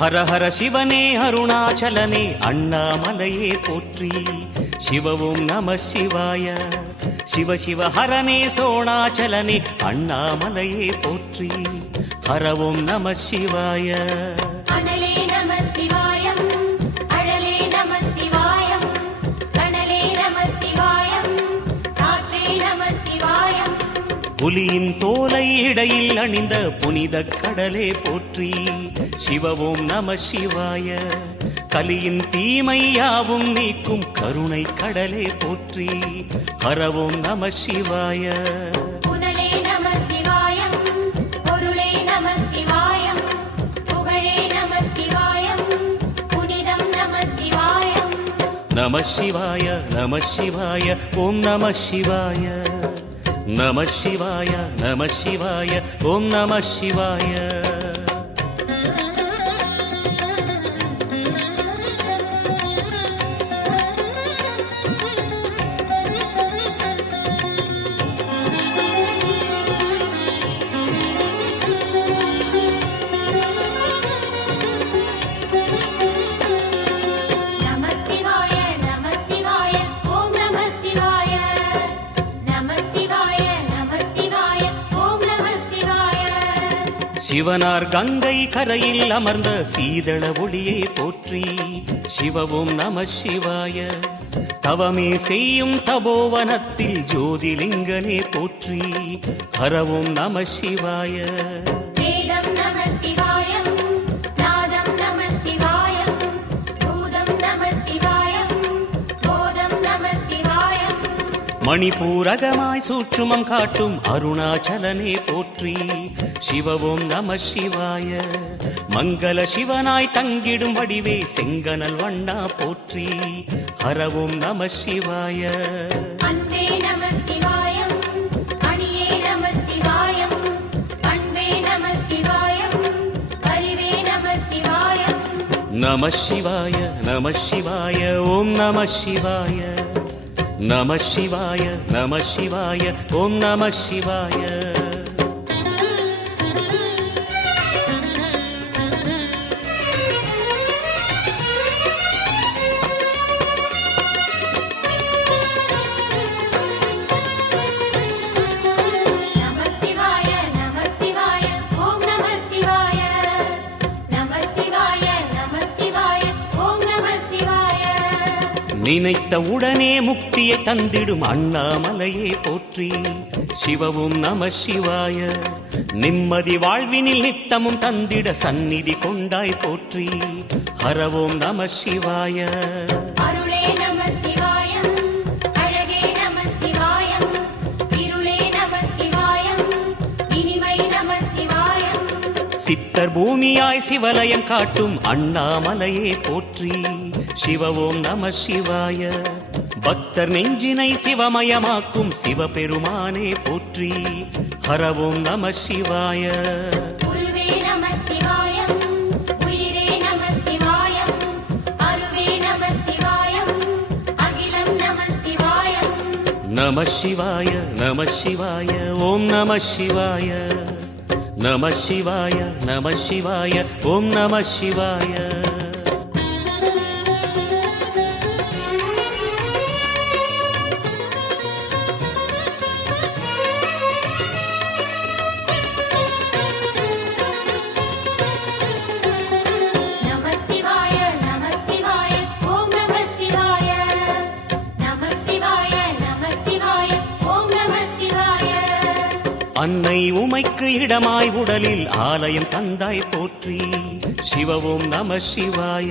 ஹர ஹர சிவனே அருணாச்சலனே அண்ணாமலையே போற்றி. சிவவும் நம சிவாய. சிவ சிவ ஹரனே சோணாச்சலனே அண்ணாமலையே போற்றி. ஹரவும் நம சிவாய. அனலே நம சிவாயம், அழலே நம சிவாயம், கனலே நம சிவாயம், காற்றே நம சிவாயம். புலியின் தோலை இடையில் அணிந்த புனித கடலே போற்றி. சிவவும் நம சிவாய. கலியின் தீமையாவும் நீக்கும் கருணை கடலே போற்றி. ஹரவும் நம சிவாய. புனலே நம சிவாயம், பொருளே நம சிவாயம், புகழே நம சிவாயம், புனிதம் நம சிவாயம். நம சிவாய நம சிவாய ஓம் நம சிவாய. நம சிவாய நம சிவாய ஓம் நம சிவாய. சிவனார் கங்கை கரையில் அமர்ந்த சீதள ஒளியே போற்றி. சிவவும் நம சிவாய. தவமே செய்யும் தபோவனத்தில் ஜோதிலிங்கனே போற்றி. ஹரவும் நம சிவாய. வேதம் நம சிவாயம், நாதம் நம சிவாயம், பூதம் நம சிவாயம், போதம் நம சிவாயம். மணிபூரகமாய் சூட்சுமம் காட்டும் அருணாச்சலனே போற்றி. சிவவும் நம சிவாய. மங்கள சிவனாய் தங்கிடும் வடிவே செங்கனல் வண்ணா போற்றி. ஹரவும் நம சிவாய. அன்பே நம சிவாயம், அணியே நம சிவாயம், பண்பே நம சிவாயம், அறிவே நம சிவாயம். நம சிவாய நம சிவாய ஓம் நம சிவாய. நம சிவாய நம சிவாய ஓம் நம சிவாய. நினைத்த உடனே முக்தியை தந்திடும் அண்ணாமலையே போற்றி. சிவவும் நம சிவாய. நிம்மதி வாழ்வினில் நித்தமும் தந்திட சந்நிதி கொண்டாய் போற்றி. ஹரவும் நம சிவாய. அருளே நம சிவாயம், அழகே நம சிவாயம், இருளே நம சிவாயம், இனிமை நம சிவாயம். சித்தர் பூமியாய் சிவலயம் காட்டும் அண்ணாமலையே போற்றி. சிவவும் நம சிவாய. பக்தர் நெஞ்சினை சிவமயமாக்கும் சிவபெருமானே போற்றி. ஹரவும் நம சிவாய. குருவே நம சிவாயம், உயிரே நம சிவாயம், அருவே நம சிவாயம், அகிலம் நம சிவாயம். நம சிவாய நம சிவாய ஓம் நம சிவாய. நம சிவாய நம சிவாய ஓம் நம சிவாய. அன்னை உமைக்கு இடமாய் உடலில் ஆலயம் தந்தாய் போற்றி. சிவவும் நம சிவாய.